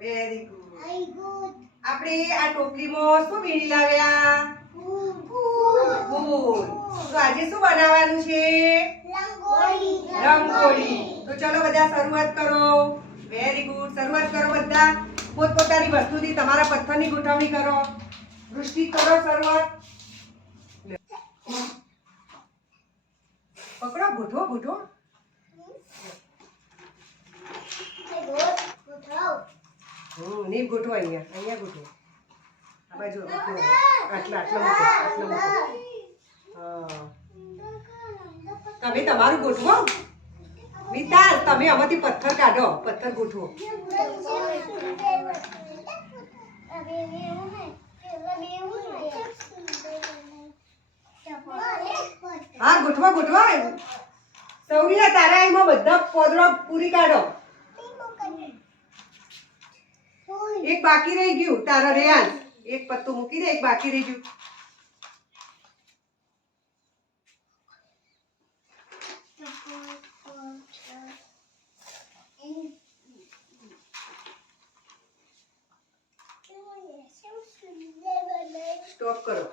Very good. આપણે આ ટોપલીમાં શું વીણી લાવ્યા? ફૂલ. તો આજે શું બનાવવાનું છે? રંગોળી. તો ચલો બધા શરૂઆત કરો. Very good. શરૂઆત કરો બધા. પોતપોતાની વસ્તુથી તમારા પથ્થરની ગોઠવણી કરો. વૃષ્ટિ કરો શરૂઆત. પકડો, ગોઠવો ગોઠવો. નહીં ગોઠવો, અહીંયા ગોઠવો. આ બાજુ આટલા મૂકો. હા, તમે તમારું ગોઠવો. વિતાર, તમે આમાંથી પથ્થર કાઢો. પથ્થર ગોઠવો. હા, ગોઠવો. સૌર્ય, તારા એમાં બધા પોદરો પૂરી કાઢો. એક બાકી રહી ગયું. તારા રેયાન એક પત્તું મૂકી દે. એક બાકી રહી ગયું. સ્ટોપ કરો.